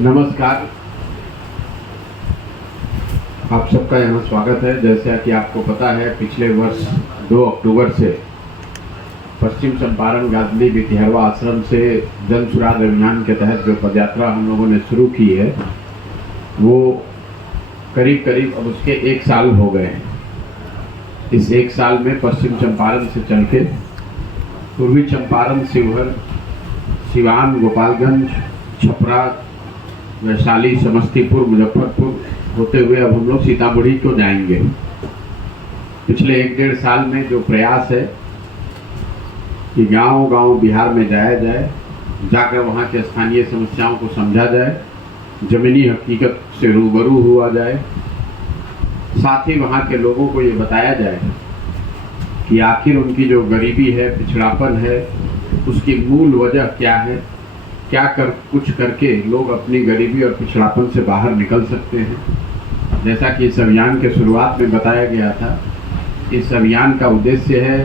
नमस्कार, आप सबका यहाँ स्वागत है। जैसा कि आपको पता है, पिछले वर्ष 2 अक्टूबर से पश्चिम चंपारण गांधी भितिहरवा आश्रम से जन सुराग अभियान के तहत जो पदयात्रा हम लोगों ने शुरू की है, वो करीब अब उसके 1 साल हो गए हैं। इस 1 साल में पश्चिम चंपारण से चल के पूर्वी चंपारण, शिवहर, सिवान, गोपालगंज, छपरा, वैशाली, समस्तीपुर, मुजफ्फरपुर होते हुए अब हम लोग सीतामढ़ी को जाएंगे। पिछले 1-1.5 साल में जो प्रयास है कि गांव-गांव बिहार में जाया जाए, जाकर वहां के स्थानीय समस्याओं को समझा जाए, ज़मीनी हकीकत से रूबरू हुआ जाए, साथ ही वहां के लोगों को ये बताया जाए कि आखिर उनकी जो गरीबी है, पिछड़ापन है, उसकी मूल वजह क्या है, क्या कुछ करके लोग अपनी गरीबी और पिछड़ापन से बाहर निकल सकते हैं। जैसा कि इस अभियान के शुरुआत में बताया गया था, इस अभियान का उद्देश्य है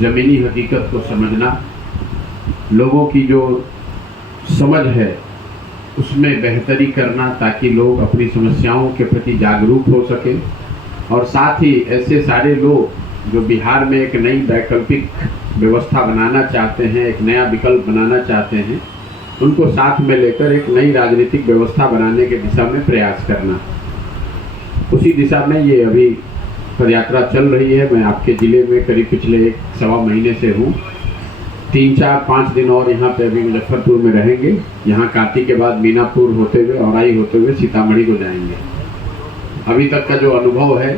ज़मीनी हकीकत को समझना, लोगों की जो समझ है उसमें बेहतरी करना, ताकि लोग अपनी समस्याओं के प्रति जागरूक हो सके, और साथ ही ऐसे सारे लोग जो बिहार में एक नई वैकल्पिक व्यवस्था बनाना चाहते हैं, एक नया विकल्प बनाना चाहते हैं, उनको साथ में लेकर एक नई राजनीतिक व्यवस्था बनाने के दिशा में प्रयास करना। उसी दिशा में ये अभी पदयात्रा चल रही है। मैं आपके ज़िले में करीब पिछले 1-1.25 महीने से हूँ। 3-4-5 दिन और यहाँ पे अभी मुजफ्फरपुर में रहेंगे। यहाँ कांटी के बाद मीनापुर होते हुए, औराई होते हुए सीतामढ़ी को जाएंगे। अभी तक का जो अनुभव है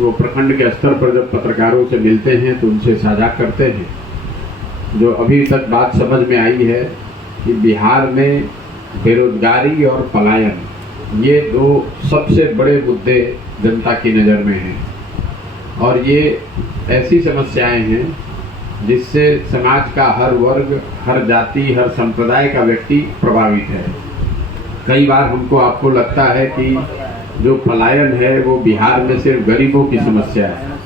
वो प्रखंड के स्तर पर जब पत्रकारों से मिलते हैं तो उनसे साझा करते हैं। जो अभी तक बात समझ में आई है कि बिहार में बेरोजगारी और पलायन, ये 2 सबसे बड़े मुद्दे जनता की नज़र में हैं, और ये ऐसी समस्याएं हैं जिससे समाज का हर वर्ग, हर जाति, हर संप्रदाय का व्यक्ति प्रभावित है। कई बार हमको आपको लगता है कि जो पलायन है वो बिहार में सिर्फ गरीबों की समस्या है,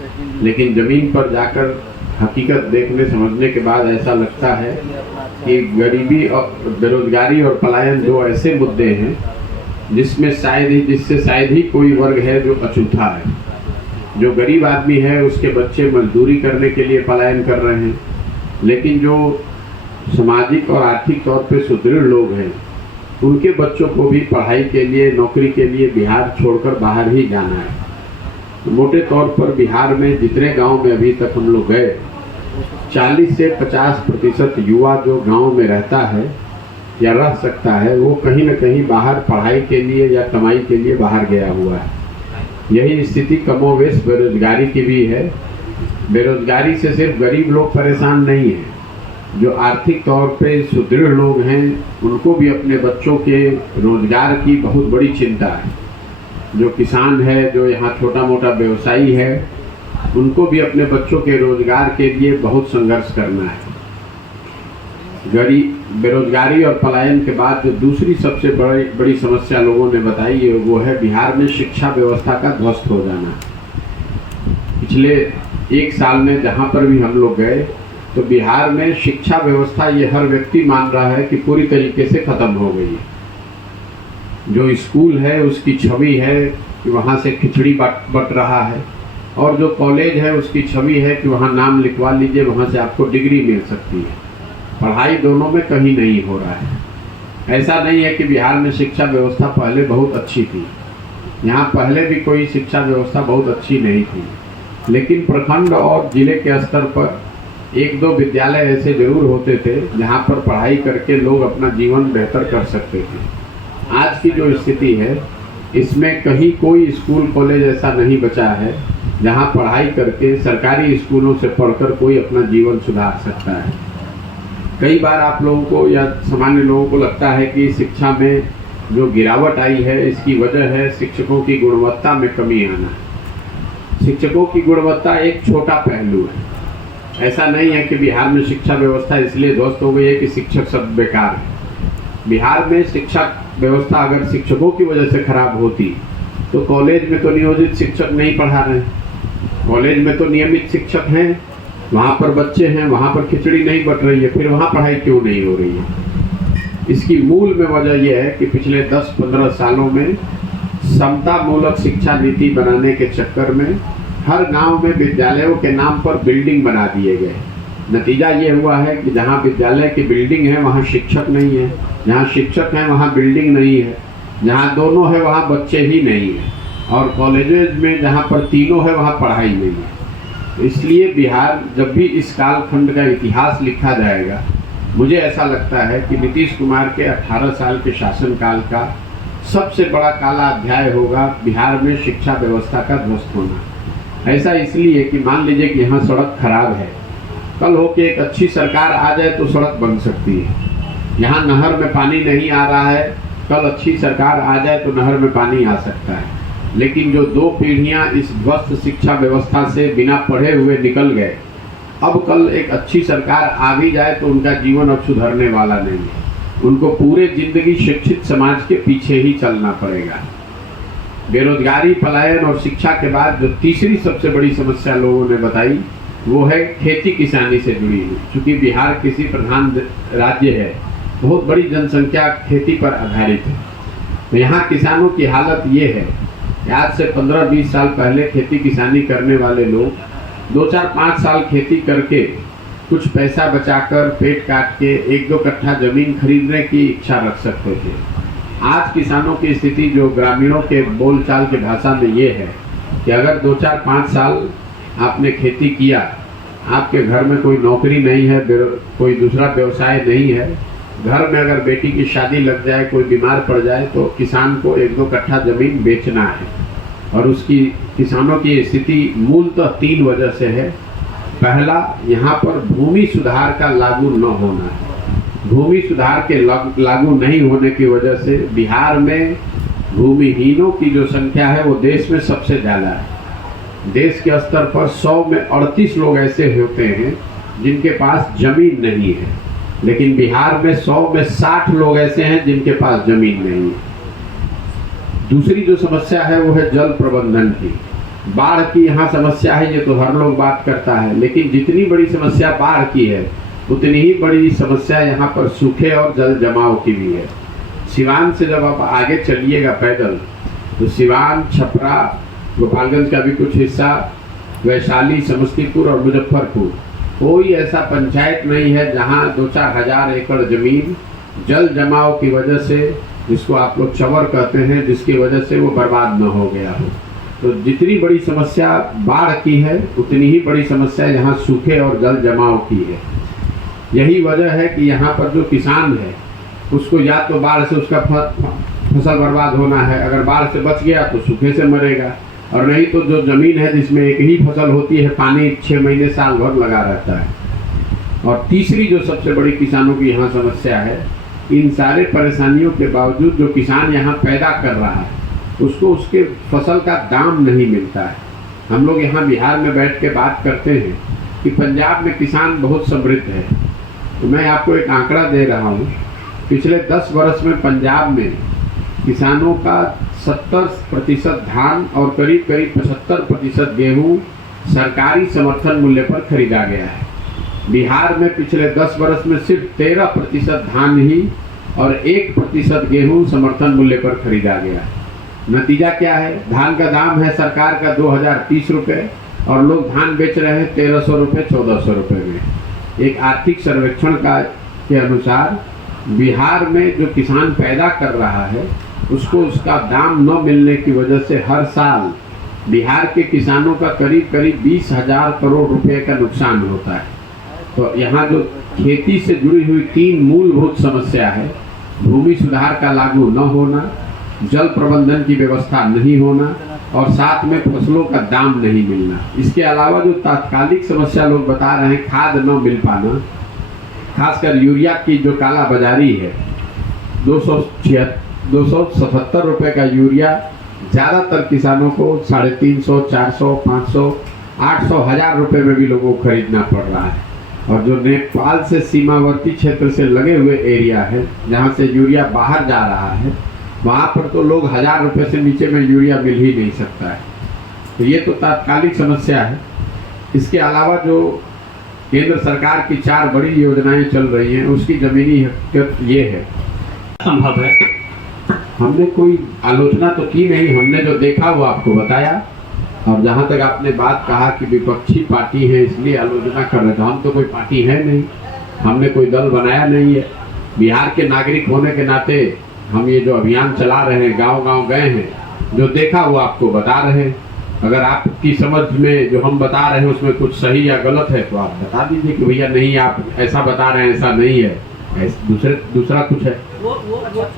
लेकिन ज़मीन पर जाकर हकीकत देखने समझने के बाद ऐसा लगता है कि गरीबी और बेरोजगारी और पलायन 2 ऐसे मुद्दे हैं जिससे शायद ही कोई वर्ग है जो अछूता है। जो गरीब आदमी है उसके बच्चे मजदूरी करने के लिए पलायन कर रहे हैं, लेकिन जो सामाजिक और आर्थिक तौर पे सुदृढ़ लोग हैं उनके बच्चों को भी पढ़ाई के लिए, नौकरी के लिए बिहार छोड़कर बाहर ही जाना है। मोटे तौर पर बिहार में जितने गांव में अभी तक हम लोग गए, 40 से 50% युवा जो गांव में रहता है या रह सकता है, वो कहीं न कहीं बाहर पढ़ाई के लिए या कमाई के लिए बाहर गया हुआ है। यही स्थिति कमोवेश बेरोजगारी की भी है। बेरोजगारी से सिर्फ गरीब लोग परेशान नहीं हैं, जो आर्थिक तौर पे सुदृढ़ लोग हैं उनको भी अपने बच्चों के रोजगार की बहुत बड़ी चिंता है। जो किसान है, जो यहाँ छोटा मोटा व्यवसायी है, उनको भी अपने बच्चों के रोजगार के लिए बहुत संघर्ष करना है। बेरोजगारी और पलायन के बाद जो दूसरी सबसे बड़ी समस्या लोगों ने बताई है वो है बिहार में शिक्षा व्यवस्था का ध्वस्त हो जाना। पिछले 1 साल में जहाँ पर भी हम लोग गए तो बिहार में शिक्षा व्यवस्था, ये हर व्यक्ति मान रहा है कि पूरी तरीके से ख़त्म हो गई है। जो स्कूल है उसकी छवि है कि वहाँ से खिचड़ी बट रहा है, और जो कॉलेज है उसकी छवि है कि वहाँ नाम लिखवा लीजिए, वहाँ से आपको डिग्री मिल सकती है। पढ़ाई दोनों में कहीं नहीं हो रहा है। ऐसा नहीं है कि बिहार में शिक्षा व्यवस्था पहले बहुत अच्छी थी, यहाँ पहले भी कोई शिक्षा व्यवस्था बहुत अच्छी नहीं थी, लेकिन प्रखंड और जिले के स्तर पर 1-2 विद्यालय ऐसे जरूर होते थे जहाँ पर पढ़ाई करके लोग अपना जीवन बेहतर कर सकते थे। आज की जो स्थिति है इसमें कहीं कोई स्कूल कॉलेज ऐसा नहीं बचा है जहाँ पढ़ाई करके सरकारी स्कूलों से पढ़कर कोई अपना जीवन सुधार सकता है। कई बार आप लोगों को या सामान्य लोगों को लगता है कि शिक्षा में जो गिरावट आई है इसकी वजह है शिक्षकों की गुणवत्ता में कमी आना। शिक्षकों की गुणवत्ता एक छोटा पहलू है। ऐसा नहीं है कि बिहार में शिक्षा व्यवस्था इसलिए ध्वस्त हो गई है कि शिक्षक सब बेकार है। बिहार में शिक्षा व्यवस्था अगर शिक्षकों की वजह से खराब होती तो कॉलेज में तो नियोजित शिक्षक नहीं पढ़ा रहे, कॉलेज में तो नियमित शिक्षक हैं, वहाँ पर बच्चे हैं, वहाँ पर खिचड़ी नहीं बट रही है, फिर वहाँ पढ़ाई क्यों नहीं हो रही है? इसकी मूल में वजह यह है कि पिछले 10-15 सालों में समता मूलक शिक्षा नीति बनाने के चक्कर में हर गांव में विद्यालयों के नाम पर बिल्डिंग बना दिए गए। नतीजा ये हुआ है कि जहां विद्यालय की बिल्डिंग है वहां शिक्षक नहीं है, जहां शिक्षक हैं वहां बिल्डिंग नहीं है, जहां दोनों है वहां बच्चे ही नहीं है, और कॉलेजेस में जहां पर तीनों है वहां पढ़ाई नहीं है। इसलिए बिहार जब भी इस कालखंड का इतिहास लिखा जाएगा, मुझे ऐसा लगता है कि नीतीश कुमार के 18 साल के शासनकाल का सबसे बड़ा काला अध्याय होगा बिहार में शिक्षा व्यवस्था का ध्वस्त होना। ऐसा इसलिए कि मान लीजिए कि यहाँ सड़क खराब है, कल हो के एक अच्छी सरकार आ जाए तो सड़क बन सकती है। यहाँ नहर में पानी नहीं आ रहा है, कल अच्छी सरकार आ जाए तो नहर में पानी आ सकता है। लेकिन जो 2 पीढ़ियाँ इस ध्वस्त शिक्षा व्यवस्था से बिना पढ़े हुए निकल गए, अब कल एक अच्छी सरकार आ भी जाए तो उनका जीवन अब सुधरने वाला नहीं है। उनको पूरे जिंदगी शिक्षित समाज के पीछे ही चलना पड़ेगा। बेरोजगारी, पलायन और शिक्षा के बाद जो तीसरी सबसे बड़ी समस्या लोगों ने बताई वो है खेती किसानी से जुड़ी हुई। चूँकि बिहार कृषि प्रधान राज्य है, बहुत बड़ी जनसंख्या खेती पर आधारित है, तो यहाँ किसानों की हालत ये है कि आज से 15-20 साल पहले खेती किसानी करने वाले लोग 2-4-5 साल खेती करके कुछ पैसा बचाकर पेट काट के 1-2 कट्ठा जमीन खरीदने की इच्छा रख सकते थे। आज किसानों की स्थिति जो ग्रामीणों के बोलचाल की भाषा में ये है कि अगर 2-4-5 साल आपने खेती किया, आपके घर में कोई नौकरी नहीं है, कोई दूसरा व्यवसाय नहीं है, घर में अगर बेटी की शादी लग जाए, कोई बीमार पड़ जाए, तो किसान को 1-2 कट्ठा जमीन बेचना है। और उसकी किसानों की स्थिति मूलतः 3 वजह से है। पहला, यहाँ पर भूमि सुधार का लागू न होना है। भूमि सुधार के लागू नहीं होने की वजह से बिहार में भूमिहीनों की जो संख्या है वो देश में सबसे ज़्यादा है। देश के स्तर पर 100 में 38 लोग ऐसे होते हैं जिनके पास जमीन नहीं है, लेकिन बिहार में 100 में 60 लोग ऐसे हैं जिनके पास जमीन नहीं है। दूसरी जो समस्या है वो है जल प्रबंधन की। बाढ़ की यहाँ समस्या है, ये तो हर लोग बात करता है, लेकिन जितनी बड़ी समस्या बाढ़ की है उतनी ही बड़ी समस्या यहाँ पर सूखे और जल जमाव की भी है। सिवान से जब आप आगे चलिएगा पैदल तो सिवान, छपरा, गोपालगंज का भी कुछ हिस्सा, वैशाली, समस्तीपुर और मुजफ्फरपुर, कोई ऐसा पंचायत नहीं है जहाँ 2-4 हज़ार एकड़ जमीन जल जमाव की वजह से, जिसको आप लोग चंवर कहते हैं, जिसकी वजह से वो बर्बाद न हो गया हो। तो जितनी बड़ी समस्या बाढ़ की है उतनी ही बड़ी समस्या यहाँ सूखे और जल जमाव की है। यही वजह है कि यहाँ पर जो किसान है उसको या तो बाढ़ से उसका फसल बर्बाद होना है, अगर बाढ़ से बच गया तो सूखे से मरेगा, और नहीं तो जो ज़मीन है जिसमें एक ही फसल होती है, पानी 6 महीने साल भर लगा रहता है। और तीसरी जो सबसे बड़ी किसानों की यहाँ समस्या है, इन सारे परेशानियों के बावजूद जो किसान यहाँ पैदा कर रहा है उसको उसके फसल का दाम नहीं मिलता है। हम लोग यहाँ बिहार में बैठ के बात करते हैं कि पंजाब में किसान बहुत समृद्ध है, तो मैं आपको एक आंकड़ा दे रहा हूँ। पिछले 10 वर्ष में पंजाब में किसानों का 70% धान और करीब 75% गेहूँ सरकारी समर्थन मूल्य पर खरीदा गया है। बिहार में पिछले 10 वर्ष में सिर्फ 13% धान ही और 1% गेहूँ समर्थन मूल्य पर खरीदा गया है। नतीजा क्या है? धान का दाम है सरकार का 2030 रुपये और लोग धान बेच रहे हैं 1300 रुपये, 1400 रुपये में। एक आर्थिक सर्वेक्षण के अनुसार बिहार में जो किसान पैदा कर रहा है उसको उसका दाम न मिलने की वजह से हर साल बिहार के किसानों का करीब 20,000 करोड़ रुपए का नुकसान होता है। तो यहाँ जो खेती से जुड़ी हुई 3 मूलभूत समस्या है, भूमि सुधार का लागू न होना, जल प्रबंधन की व्यवस्था नहीं होना और साथ में फसलों का दाम नहीं मिलना। इसके अलावा जो तात्कालिक समस्या लोग बता रहे हैं, खाद न मिल पाना, खासकर यूरिया की जो काला बाजारी है, 277 रुपये का यूरिया ज़्यादातर किसानों को 350, 400, 500, 800, 1000 रुपये में भी लोगों को खरीदना पड़ रहा है। और जो नेपाल से सीमावर्ती क्षेत्र से लगे हुए एरिया है जहाँ से यूरिया बाहर जा रहा है, वहाँ पर तो लोग 1000 रुपये से नीचे में यूरिया मिल ही नहीं सकता है। तो ये तो तात्कालिक समस्या है। इसके अलावा जो केंद्र सरकार की 4 बड़ी योजनाएं चल रही हैं उसकी ज़मीनी हकीकत ये है संभव है? हमने कोई आलोचना तो की नहीं, हमने जो देखा वो आपको बताया। और जहाँ तक आपने बात कहा कि विपक्षी पार्टी है इसलिए आलोचना कर रहे थे, हम तो कोई पार्टी है नहीं, हमने कोई दल बनाया नहीं है। बिहार के नागरिक होने के नाते हम ये जो अभियान चला रहे हैं, गांव गांव गए हैं, जो देखा वो आपको बता रहे हैं। अगर आपकी समझ में जो हम बता रहे हैं उसमें कुछ सही या गलत है तो आप बता दीजिए कि भैया नहीं आप ऐसा बता रहे हैं, ऐसा नहीं है, दूसरा कुछ है। वो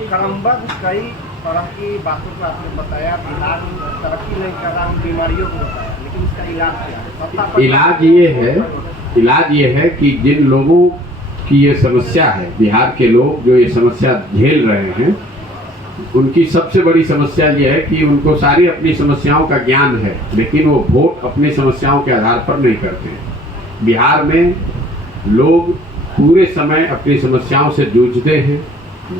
क्रमबद्ध कई तरह की बातों को आपने बताया। बिहार तरक्की नहीं कर रहा, उन बीमारियों को बताया, लेकिन इसका इलाज क्या है? इलाज ये है कि जिन लोगों की ये समस्या है, बिहार के लोग जो ये समस्या झेल रहे हैं, उनकी सबसे बड़ी समस्या ये है कि उनको सारी अपनी समस्याओं का ज्ञान है, लेकिन वो वोट अपनी समस्याओं के आधार पर नहीं करते हैं। बिहार में लोग पूरे समय अपनी समस्याओं से जूझते हैं,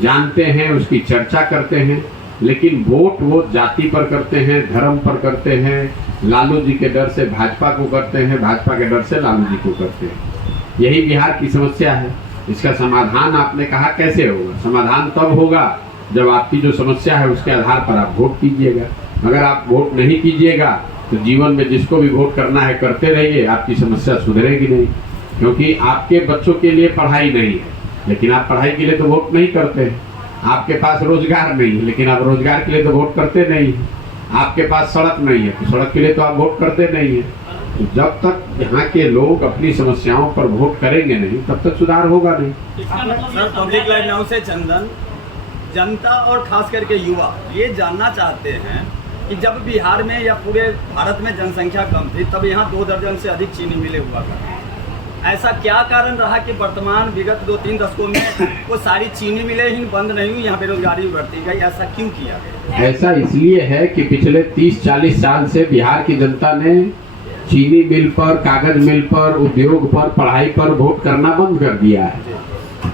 जानते हैं, उसकी चर्चा करते हैं, लेकिन वोट वो जाति पर करते हैं, धर्म पर करते हैं, लालू जी के डर से भाजपा को करते हैं, भाजपा के डर से लालू जी को करते हैं। यही बिहार की समस्या है। इसका समाधान आपने कहा कैसे होगा? समाधान तब होगा जब आपकी जो समस्या है उसके आधार पर आप वोट कीजिएगा। अगर आप वोट नहीं कीजिएगा तो जीवन में जिसको भी वोट करना है करते रहिए, आपकी समस्या सुधरेगी नहीं। क्योंकि आपके बच्चों के लिए पढ़ाई नहीं है, लेकिन आप पढ़ाई के लिए तो वोट नहीं करते हैं। आपके पास रोजगार नहीं है, लेकिन आप रोजगार के लिए तो वोट करते नहीं हैं। आपके पास सड़क नहीं है तो सड़क के लिए तो आप वोट करते नहीं हैं। तो जब तक यहाँ के लोग अपनी समस्याओं पर वोट करेंगे नहीं, तब तक सुधार होगा नहीं। सर, पब्लिक लाइव नाउ से चंदन, जनता और खास करके युवा ये जानना चाहते हैं कि जब बिहार में या पूरे भारत में जनसंख्या कम थी तब यहाँ 2 दर्जन से अधिक चीनी मिलें हुआ करते। ऐसा क्या कारण रहा कि वर्तमान विगत 2-3 दशकों में वो सारी चीनी मिलें ही बंद नहीं हुई, यहाँ बेरोजगारी बढ़ती गई? ऐसा क्यों किया गया? ऐसा इसलिए है कि पिछले 30-40 साल से बिहार की जनता ने चीनी मिल पर, कागज मिल पर, उद्योग पर, पढ़ाई पर वोट करना बंद कर दिया है।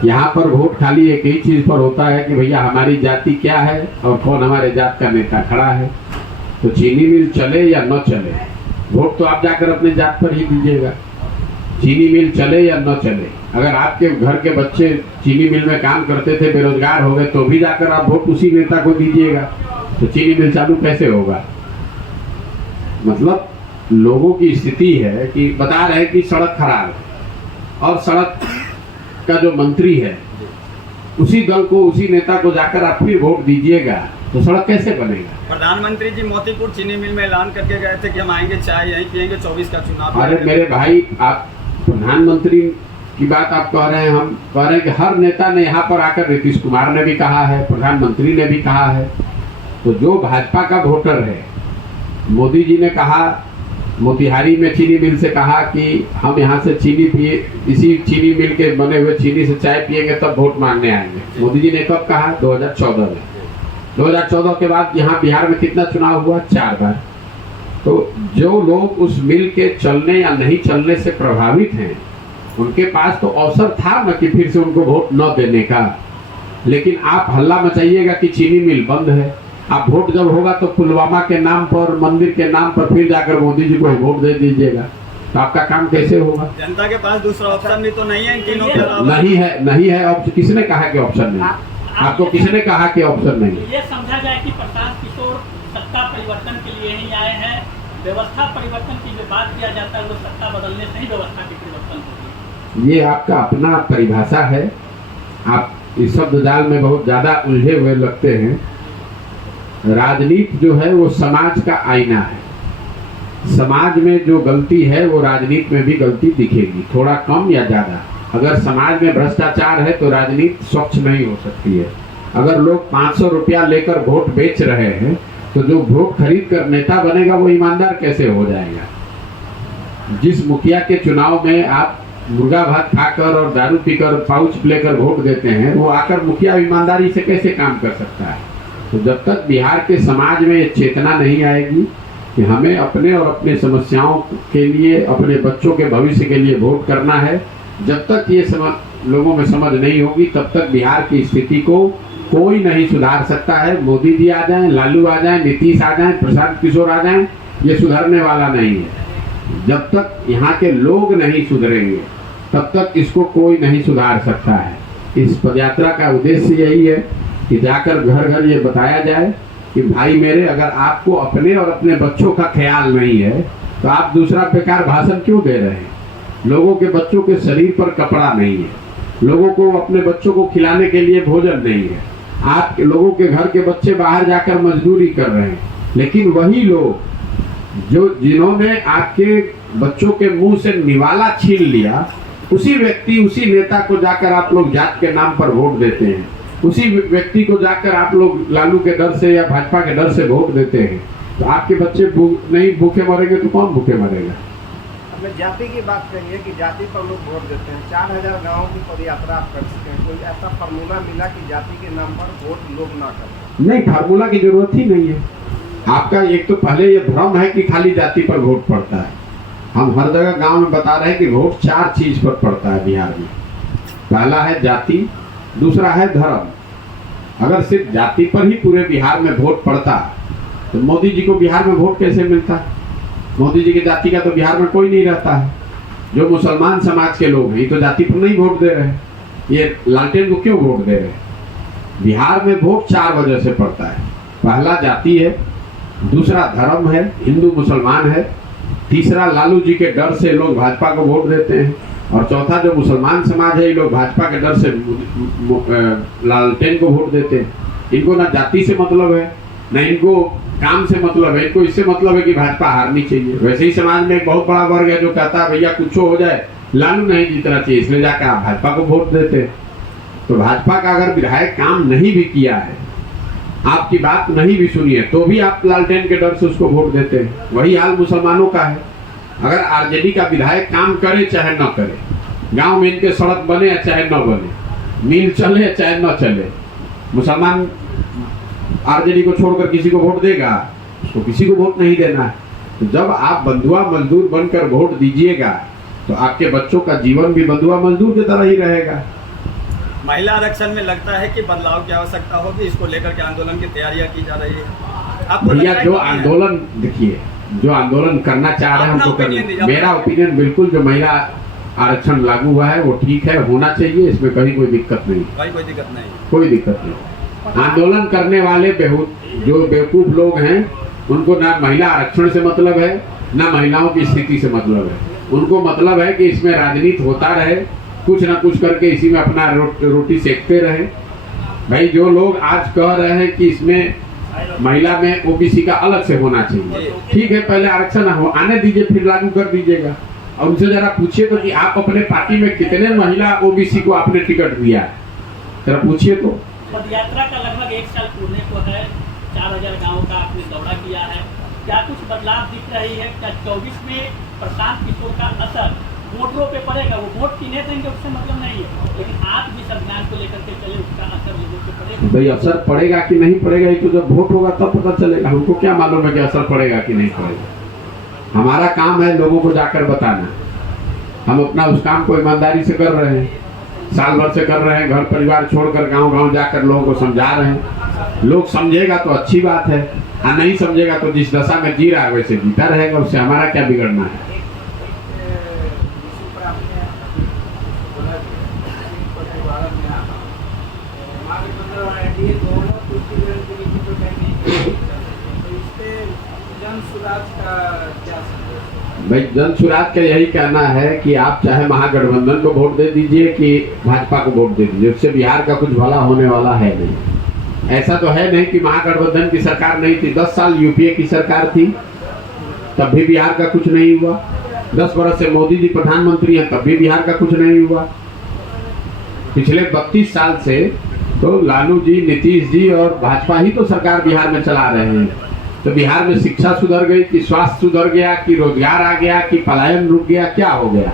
यहाँ पर वोट खाली एक ही चीज पर होता है कि भैया हमारी जाति क्या है और कौन हमारे जात का नेता खड़ा है। तो चीनी मिल चले या न चले, वोट तो आप जाकर अपने जात पर ही दीजिएगा। चीनी मिल चले या न चले, अगर आपके घर के बच्चे चीनी मिल में काम करते थे, बेरोजगार हो गए, तो भी जाकर आप वोट उसी नेता को दीजिएगा। तो चीनी मिल चालू कैसे होगा? मतलब लोगों की स्थिति है कि बता रहे हैं कि सड़क खराब है, और सड़क का जो मंत्री है उसी दल को, उसी नेता को जाकर आप फिर वोट दीजिएगा, तो सड़क कैसे बनेगा? प्रधानमंत्री जी मोतीपुर चीनी मिल में ऐलान करके गए थे कि हम आएंगे, चाय यहीं पियेंगे, 24 का चुनाव। अरे मेरे भाई, आप प्रधानमंत्री की बात आप कह रहे हैं, हम कह रहे हैं कि हर नेता ने यहाँ पर आकर, नीतीश कुमार ने भी कहा है, प्रधानमंत्री ने भी कहा है। तो जो भाजपा का वोटर है, मोदी जी ने कहा, मोतिहारी में चीनी मिल से कहा कि हम यहाँ से चीनी पिए, इसी चीनी मिल के बने हुए चीनी से चाय पिएंगे तब वोट मांगने आएंगे। मोदी जी ने कब कहा? 2014 में। 2014 के बाद यहाँ बिहार में कितना चुनाव हुआ? 4 बार। तो जो लोग उस मिल के चलने या नहीं चलने से प्रभावित हैं, उनके पास तो अवसर था न कि फिर से उनको वोट न देने का। लेकिन आप हल्ला मचाइएगा कि चीनी मिल बंद है। आप वोट जब होगा तो पुलवामा के नाम पर, मंदिर के नाम पर फिर जाकर मोदी जी को वोट दे दीजिएगा, तो आपका काम कैसे होगा? जनता के पास दूसरा ऑप्शन भी तो नहीं है इन तीनों के अलावा। नहीं है ऑप्शन। किसने कहा कि ऑप्शन नहीं? आपको किसने कहा कि ऑप्शन नहीं? ये समझा जाए कि प्रशांत किशोर सत्ता परिवर्तन के लिए ही आए हैं। व्यवस्था परिवर्तन की जो बात किया जाता है वो सत्ता बदलने से ही व्यवस्था की परिवर्तन होगी। ये आपका अपना परिभाषा है। आप इस शब्द जाल में बहुत ज्यादा उलझे हुए लगते हैं। राजनीति जो है वो समाज का आईना है। समाज में जो गलती है वो राजनीति में भी गलती दिखेगी, थोड़ा कम या ज्यादा। अगर समाज में भ्रष्टाचार है तो राजनीति स्वच्छ नहीं हो सकती है। अगर लोग 500 रुपया लेकर वोट बेच रहे हैं तो जो वोट खरीद कर नेता बनेगा वो ईमानदार कैसे हो जाएगा? जिस मुखिया के चुनाव में आप मुर्गा भात खाकर और दारू पीकर, पाउच लेकर वोट देते हैं, वो आकर मुखिया ईमानदारी से कैसे काम कर सकता है? तो जब तक बिहार के समाज में ये चेतना नहीं आएगी कि हमें अपने और अपने समस्याओं के लिए, अपने बच्चों के भविष्य के लिए वोट करना है, जब तक ये लोगों में समझ नहीं होगी, तब तक बिहार की स्थिति को कोई नहीं सुधार सकता है। मोदी जी आ जाएं, लालू आ जाएं, नीतीश आ जाएं, प्रशांत किशोर आ जाएं, ये सुधरने वाला नहीं है। जब तक यहाँ के लोग नहीं सुधरेंगे तब तक इसको कोई नहीं सुधार सकता है। इस पदयात्रा का उद्देश्य यही है कि कि जाकर घर घर ये बताया जाए कि भाई मेरे, अगर आपको अपने और अपने बच्चों का ख्याल नहीं है तो आप दूसरा बेकार भाषण क्यों दे रहे हैं। लोगों के बच्चों के शरीर पर कपड़ा नहीं है, लोगों को अपने बच्चों को खिलाने के लिए भोजन नहीं है, आप लोगों के घर के बच्चे बाहर जाकर मजदूरी कर रहे हैं, लेकिन वही लोग जिन्होंने आपके बच्चों के मुंह से निवाला छीन लिया, उसी व्यक्ति, उसी नेता को जाकर आप लोग जात के नाम पर वोट देते हैं, उसी व्यक्ति को जाकर आप लोग लालू के डर से या भाजपा के डर से वोट देते हैं। तो आपके बच्चे नहीं भूखे मरेंगे तो कौन भूखे मरेगा। अपने जाति की बात करिए कि जाति पर लोग वोट देते हैं। 4000 गाँव की पदयात्रा आप कर सकते हैं, कोई ऐसा फार्मूला मिला कि जाति के नाम पर वोट लोग ना करें? नहीं, फार्मूला की जरूरत ही नहीं है। आपका एक तो पहले ये भ्रम है कि खाली जाति पर वोट पड़ता है। हम हर जगह गांव में बता रहे हैं कि वोट 4 चीज पर पड़ता है बिहार में। पहला है जाति, दूसरा है धर्म। अगर सिर्फ जाति पर ही पूरे बिहार में वोट पड़ता तो मोदी जी को बिहार में वोट कैसे मिलता। मोदी जी की जाति का तो बिहार में कोई नहीं रहता है। जो मुसलमान समाज के लोग हैं तो जाति पर नहीं वोट दे रहे, ये लालटेन को क्यों वोट दे रहे। बिहार में वोट 4 वजह से पड़ता है। पहला जाति है, दूसरा धर्म है, हिंदू मुसलमान है, तीसरा लालू जी के डर से लोग भाजपा को वोट देते हैं, और चौथा जो मुसलमान समाज है ये लोग भाजपा के डर से लालटेन को वोट देते हैं। इनको ना जाति से मतलब है, ना इनको काम से मतलब है, इनको इससे मतलब है कि भाजपा हारनी चाहिए। वैसे ही समाज में एक बहुत बड़ा वर्ग है जो कहता है भैया कुछ हो जाए, लालू नहीं जीतना चाहिए, इसलिए जाकर आप भाजपा को वोट देते हैं। तो भाजपा का अगर विधायक काम नहीं भी किया है, आपकी बात नहीं भी सुनी है, तो भी आप लालटेन के डर से उसको वोट देते हैं। वही हाल मुसलमानों का है। अगर आरजेडी का विधायक काम करे चाहे न करे, गांव में इनके सड़क बने या चाहे न बने, मिल चले या चाहे न चले, मुसलमान आरजेडी को छोड़कर किसी को वोट देगा? उसको किसी को वोट नहीं देना है। तो जब आप बंधुआ मजदूर बनकर वोट दीजिएगा तो आपके बच्चों का जीवन भी बंधुआ मजदूर की तरह ही रहेगा। महिला आरक्षण में लगता है कि बदलाव की आवश्यकता होगी, इसको लेकर के आंदोलन की तैयारियां की जा रही है। आपको भैया लगता जो है कि आंदोलन, देखिए जो आंदोलन करना चाह रहे हैं अपना उनको opinion करना। दीजिए। मेरा ओपिनियन बिल्कुल जो महिला आरक्षण लागू हुआ है वो ठीक है, होना चाहिए, इसमें कहीं कोई दिक्कत नहीं, भाई कोई दिक्कत नहीं। कोई दिक्कत नहीं। आंदोलन करने वाले जो बेवकूफ लोग हैं उनको ना महिला आरक्षण से मतलब है, ना महिलाओं की स्थिति से मतलब है। उनको मतलब है कि इसमें राजनीति होता रहे, कुछ ना कुछ करके इसी में अपना रोटी सेकते रहे। भाई जो लोग आज कह रहे हैं कि इसमें महिला में ओबीसी का अलग से होना चाहिए, ठीक है, पहले आरक्षण आने दीजिए, फिर लागू कर दीजिएगा। और उनसे जरा पूछिए तो कि आप अपने पार्टी में कितने महिला ओबीसी को आपने टिकट दिया है, जरा पूछिए तो। पदयात्रा का लगभग 1 साल पूर्णे को है, 4000 गाँव का आपने दौरा किया है, क्या कुछ बदलाव दिख रही है? क्या 24 में प्रशांत किशोर का असर वोटरों पे पड़ेगा? वो वोट किने देंगे उससे मतलब नहीं है, लेकिन आप जिस अभियान को लेकर के चले उसका असर लोगों पे पड़ेगा। भाई असर पड़ेगा कि नहीं पड़ेगा ये तो जब वोट होगा तब पता चलेगा। हमको क्या मालूम है कि असर पड़ेगा कि नहीं पड़ेगा। हमारा काम है लोगों को जाकर बताना। हम अपना उस काम को ईमानदारी से कर रहे हैं, साल भर से कर रहे हैं, घर परिवार छोड़कर गांव-गांव जाकर लोगों को समझा रहे हैं। लोग समझेगा तो अच्छी बात है, और नहीं समझेगा तो जिस दशा में जी रहा है वैसे जीता रहेगा, उससे हमारा क्या बिगड़ना है। भाई जन सुराज का यही कहना है कि आप चाहे महागठबंधन को वोट दे दीजिए कि भाजपा को वोट दे दीजिए, उससे बिहार का कुछ भला होने वाला है नहीं। ऐसा तो है नहीं कि महागठबंधन की सरकार नहीं थी, 10 साल यूपीए की सरकार थी, तब भी बिहार का कुछ नहीं हुआ। 10 वर्ष से मोदी जी प्रधानमंत्री हैं, तब भी बिहार का कुछ नहीं हुआ। पिछले 32 साल से तो लालू जी, नीतीश जी और भाजपा ही तो सरकार बिहार में चला रहे हैं। तो बिहार में शिक्षा सुधर गई कि स्वास्थ्य सुधर गया कि रोजगार आ गया कि पलायन रुक गया, क्या हो गया?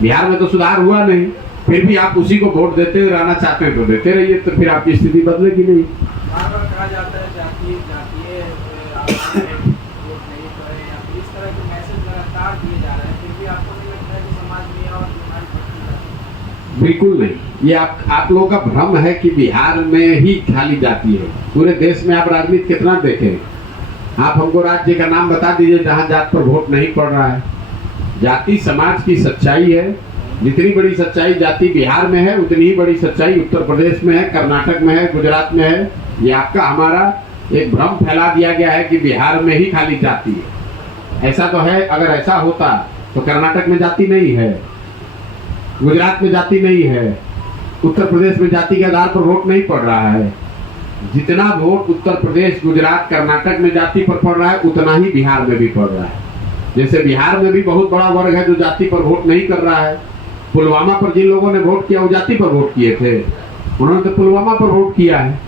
बिहार में तो सुधार हुआ नहीं। फिर भी आप उसी को वोट देते रहना चाहते हैं तो देते रहिए, तो फिर आपकी स्थिति बदलेगी नहीं। कहा जाता है जातीय वोट नहीं करें या फिर इस तरह के मैसेज लगातार दिए जा रहे हैं, फिर भी आपको नहीं लगता है कि समाज में और बीमारी बढ़ती है? बिल्कुल नहीं। ये आप लोगों का भ्रम है कि बिहार में ही खाली जाती है। पूरे देश में आप राजनीति कितना देखें? आप हमको राज्य का नाम बता दीजिए जहाँ जात पर वोट नहीं पड़ रहा है। जाति समाज की सच्चाई है जितनी बड़ी सच्चाई जाति बिहार में है उतनी ही बड़ी सच्चाई उत्तर प्रदेश में है, कर्नाटक में है, गुजरात में है। ये आपका हमारा एक भ्रम फैला दिया गया है कि बिहार में ही खाली जाति है। ऐसा तो है, अगर ऐसा होता तो कर्नाटक में जाति नहीं है, गुजरात में जाति नहीं है, उत्तर प्रदेश में जाति के आधार पर वोट नहीं पड़ रहा है। जितना वोट उत्तर प्रदेश, गुजरात, कर्नाटक में जाति पर पड़ रहा है उतना ही बिहार में भी पड़ रहा है। जैसे बिहार में भी बहुत बड़ा वर्ग है जो जाति पर वोट नहीं कर रहा है। पुलवामा पर जिन लोगों ने वोट किया वो जाति पर वोट किए थे, उन्होंने तो पुलवामा पर वोट किया है।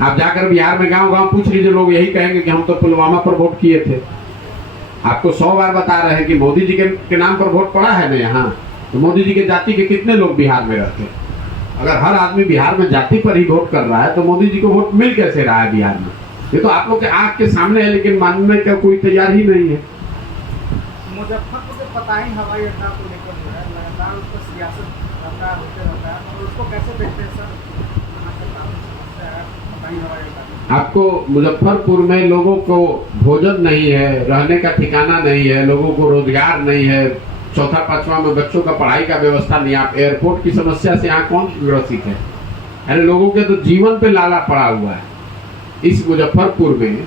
आप जाकर बिहार में गांव गांव पूछ लीजिए, लोग यही कहेंगे कि हम तो पुलवामा पर वोट किए थे। आपको 100 बार बता रहे हैं कि मोदी जी के नाम पर वोट पड़ा है ना यहाँ, तो मोदी जी के जाति के कितने लोग बिहार में रहते हैं? अगर हर आदमी बिहार में जाति पर ही वोट कर रहा है तो मोदी जी को वोट मिल कैसे रहा है बिहार में? ये तो आप लोग के आंख के सामने है, लेकिन मानने का कोई तैयार ही नहीं है। मुजफ्फरपुर के पताही हवाई अड्डा को लेकर जो है लगातार उस पर सियासत होते रहता है, और उसको कैसे देखते हैं सर? पताही हवाई अड्डा आपको मुजफ्फरपुर में लोगों को भोजन नहीं है, रहने का ठिकाना नहीं है, लोगों को रोजगार नहीं है, चौथा पांचवा में बच्चों का पढ़ाई का व्यवस्था नहीं। आप एयरपोर्ट की समस्या से यहाँ कौन ग्रसित है? अरे लोगों के तो जीवन पे लाला पड़ा हुआ है। इस मुजफ्फरपुर में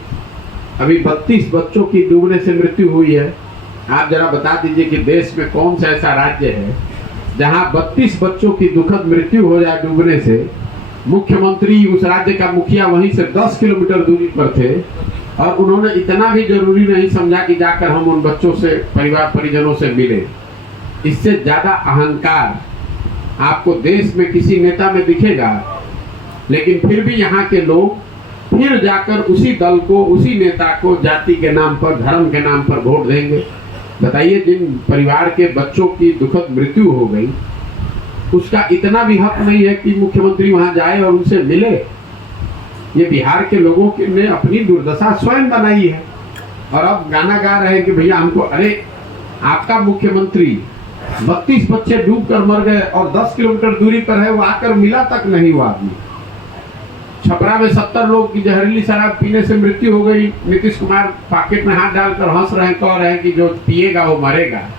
अभी 32 बच्चों की डूबने से मृत्यु हुई है। आप जरा बता दीजिए कि देश में कौन सा ऐसा राज्य है जहाँ 32 बच्चों की दुखद मृत्यु हो जाए डूबने से। मुख्यमंत्री, उस राज्य का मुखिया वहीं से 10 किलोमीटर दूरी पर थे और उन्होंने इतना भी जरूरी नहीं समझा कि जाकर हम उन बच्चों से, परिवार परिजनों से मिले। इससे ज्यादा अहंकार आपको देश में किसी नेता में दिखेगा, लेकिन फिर भी यहाँ के लोग फिर जाकर उसी दल को, उसी नेता को जाति के नाम पर, धर्म के नाम पर वोट देंगे। बताइए, जिन परिवार के बच्चों की दुखद मृत्यु हो गई उसका इतना भी हक नहीं है कि मुख्यमंत्री वहां जाए और उनसे मिले। ये बिहार के लोगों ने अपनी दुर्दशा स्वयं बनाई है और अब गाना गा रहे हैं कि भैया हमको। अरे आपका मुख्यमंत्री 32 बच्चे डूब कर मर गए और 10 किलोमीटर दूरी पर है, वो आकर मिला तक नहीं वो आदमी। छपरा में 70 लोग की जहरीली शराब पीने से मृत्यु हो गई। नीतीश कुमार पॉकेट में हाथ डालकर हंस रहे हैं, कह रहे हैं कि जो पिएगा वो मरेगा।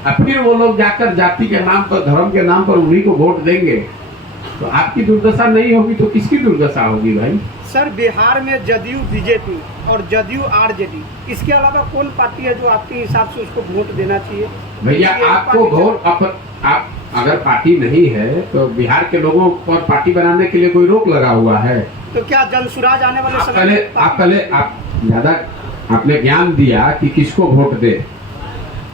और फिर वो लोग जाकर जाति के नाम पर, धर्म के नाम पर उन्हीं को वोट देंगे। तो आपकी दुर्दशा नहीं होगी तो किसकी दुर्दशा होगी भाई? सर, बिहार में जदयू बीजेपी और जदयू आरजेडी, इसके अलावा कौन पार्टी है जो आपके हिसाब से उसको वोट देना चाहिए? भैया आपको वोट, आप अगर पार्टी नहीं है तो बिहार के लोगों पर पार्टी बनाने के लिए कोई रोक लगा हुआ है? तो क्या जनसुराज आने वाले आप ज्यादा आपने ज्ञान दिया कि किसको वोट दे।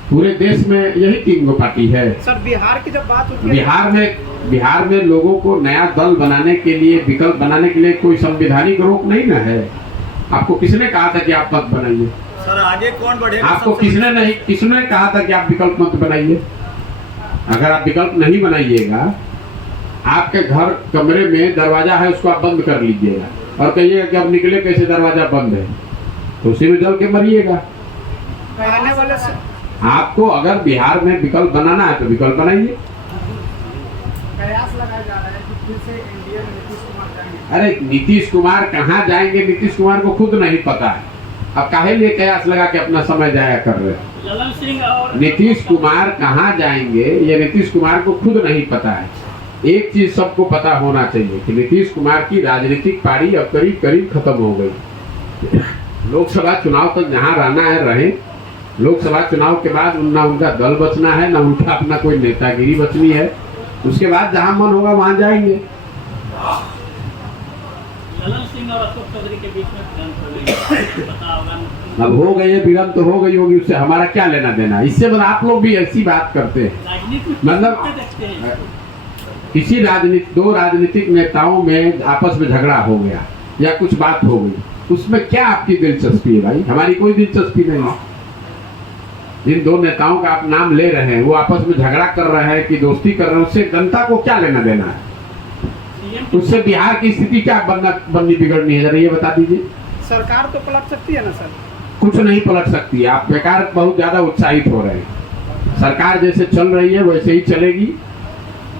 पूरे देश में यही 3 पार्टी है। सर, बिहार की जब बात होती है, बिहार में लोगों को नया दल बनाने के लिए, विकल्प बनाने के लिए कोई संवैधानिक रोक नहीं ना है। आपको किसने कहा था कि आप मत बनाइए? सर आगे कौन बढ़ेगा? आपको किसने कहा था कि आप विकल्प मत बनाइए? अगर आप विकल्प नहीं बनाइएगा, आपके घर कमरे में दरवाजा है उसको आप बंद कर लीजिएगा और कहिएगा कि अब निकले कैसे, दरवाजा बंद है, तो उसी में जल के मरिएगा। आने वाले से आपको अगर बिहार में विकल्प बनाना है तो विकल्प बनाइए। प्रयास लगाया जा रहा है कि फिर से एनडीए में नीतीश कुमार जाएंगे। अरे नीतीश कुमार कहाँ जाएंगे? नीतीश कुमार को खुद नहीं पता है। अब काहे लिए कयास लगा के अपना समय जाया कर रहे हैं? ललन सिंह और नीतीश कुमार कहाँ जाएंगे ये नीतीश कुमार को खुद नहीं पता है। एक चीज सबको पता होना चाहिए कि नीतीश कुमार की राजनीतिक पारी अब करीब करीब खत्म हो गई। लोकसभा चुनाव तक जहाँ रहना है रहे। लोकसभा चुनाव के बाद ना उनका दल बचना है, ना उनका अपना कोई नेतागिरी बचनी है। उसके बाद जहाँ मन होगा वहाँ जाएंगे। ललन सिंह और अशोक चौधरी के बीच में भिड़ंत हो गई, पता होगा। अब हो गई है भिड़ंत, तो हो गई होगी, उससे हमारा क्या लेना देना? इससे मतलब आप लोग भी ऐसी बात करते हैं। मतलब देखते हैं किसी दो राजनीतिक नेताओं में आपस में झगड़ा हो गया या कुछ बात हो गई, उसमें क्या आपकी दिलचस्पी है भाई? हमारी कोई दिलचस्पी नहीं है। जिन 2 नेताओं का आप नाम ले रहे हैं वो आपस में झगड़ा कर रहे हैं कि दोस्ती कर रहे हैं, उससे जनता को क्या लेना देना है? उससे बिहार की स्थिति क्या बननी बिगड़नी है, जरा ये बता दीजिए। सरकार तो पलट सकती है ना सर? कुछ नहीं पलट सकती है। आप बेकार बहुत ज्यादा उत्साहित हो रहे हैं। सरकार जैसे चल रही है वैसे ही चलेगी।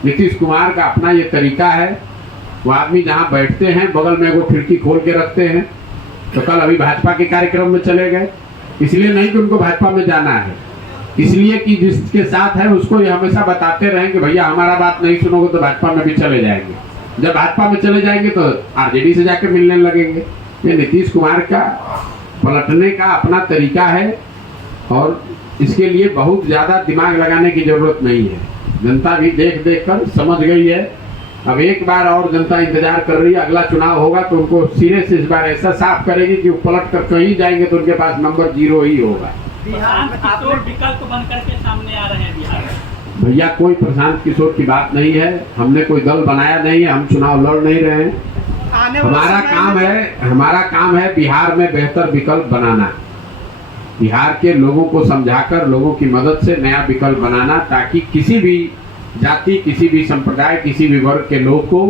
नीतीश कुमार का अपना ये तरीका है। वो आदमी जहाँ बैठते हैं बगल में वो खिड़की खोल के रखते हैं। तो कल अभी भाजपा के कार्यक्रम में चले गए, इसलिए नहीं कि उनको भाजपा में जाना है, इसलिए कि जिसके साथ है उसको ये हमेशा बताते रहें कि भैया हमारा बात नहीं सुनोगे तो भाजपा में भी चले जाएंगे। जब भाजपा में चले जाएंगे तो आरजेडी से जाके मिलने लगेंगे। ये नीतीश कुमार का पलटने का अपना तरीका है और इसके लिए बहुत ज्यादा दिमाग लगाने की जरूरत नहीं है। जनता भी देख देख कर समझ गई है। अब एक बार और जनता इंतजार कर रही है, अगला चुनाव होगा तो उनको सिरे से इस बार ऐसा साफ करेगी कि वो पलट कर कहीं जाएंगे तो उनके पास नंबर 0 ही होगा। प्रशांत किशोर विकल्प बन करके सामने आ रहे हैं बिहार में। भैया कोई प्रशांत किशोर की बात नहीं है, हमने कोई दल बनाया नहीं है, हम चुनाव लड़ नहीं रहे हैं। हमारा काम है बिहार में बेहतर विकल्प बनाना, बिहार के लोगों को समझाकर लोगों की मदद से नया विकल्प बनाना, ताकि किसी भी जाति, किसी भी संप्रदाय, किसी भी वर्ग के लोग को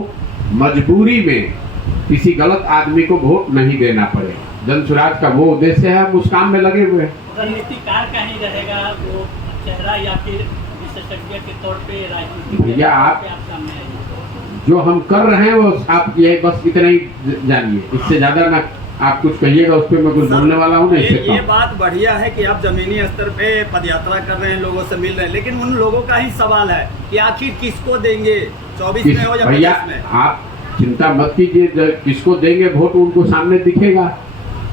मजबूरी में किसी गलत आदमी को वोट नहीं देना पड़े। जन सुराज का वो उद्देश्य है, हम उस काम में लगे हुए हैं। रणनीतिकार का ही रहेगा वो चेहरा या फिर विशेषज्ञ के तौर पे राजनीति भैया आप सामने आएंगे। जो हम कर रहे हैं वो आप ये बस इतना ही जानिए, इससे ज्यादा ना आप कुछ कहिएगा, उस पर मैं कुछ बोलने वाला हूँ नहीं। ये बात बढ़िया है कि आप जमीनी स्तर पे पदयात्रा कर रहे हैं, लोगों से मिल रहे हैं, लेकिन उन लोगों का ही सवाल है कि आखिर किसको देंगे, 24 में हो या 25 में। आप चिंता मत कीजिए, किसको देंगे वोट उनको सामने दिखेगा,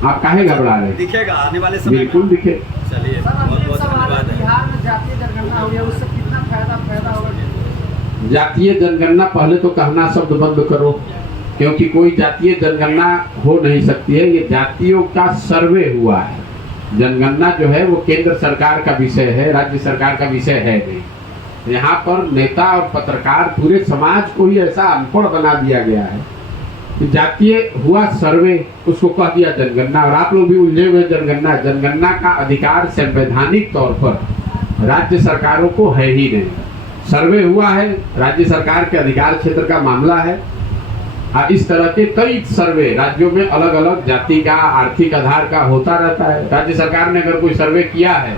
आप काहे घबरा रहे हैं? दिखेगा आने वाले समय बिल्कुल दिखे। चलिए सर, अब बहुत ये बहुत सवाल है, धन्यवाद है। बिहार में जातीय जनगणना हुई है, उससे कितना फायदा होगा? जातीय जनगणना पहले तो कहना शब्द बंद करो, क्योंकि कोई जातीय जनगणना हो नहीं सकती है। ये जातियों का सर्वे हुआ है। जनगणना जो है वो केंद्र सरकार का विषय है, राज्य सरकार का विषय है नहीं। यहाँ पर नेता और पत्रकार पूरे समाज को ही ऐसा अनपढ़ बना दिया गया है कि जातीय हुआ सर्वे, उसको कह दिया जनगणना, और आप लोग भी उलझे हुए जनगणना। जनगणना का अधिकार संवैधानिक तौर पर राज्य सरकारों को है ही नहीं। सर्वे हुआ है, राज्य सरकार के अधिकार क्षेत्र का मामला है। इस तरह के कई सर्वे राज्यों में अलग अलग जाति का, आर्थिक आधार का होता रहता है। राज्य सरकार ने अगर कोई सर्वे किया है,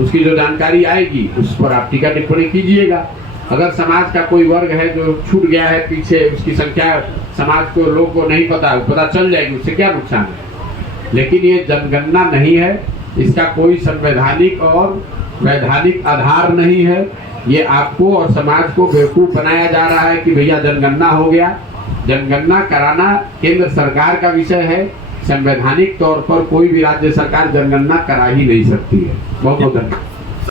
उसकी जो जानकारी आएगी उस पर आप टीका टिप्पणी कीजिएगा। अगर समाज का कोई वर्ग है जो छूट गया है पीछे, उसकी संख्या समाज को, लोग को नहीं पता, पता चल जाएगी, उससे क्या नुकसान है। लेकिन ये जनगणना नहीं है, इसका कोई संवैधानिक और वैधानिक आधार नहीं है। ये आपको और समाज को बेवकूफ बनाया जा रहा है कि भैया जनगणना हो गया। जनगणना कराना केंद्र सरकार का विषय है। संवैधानिक तौर पर कोई भी राज्य सरकार जनगणना करा ही नहीं सकती है। बहुत बहुत धन्यवाद।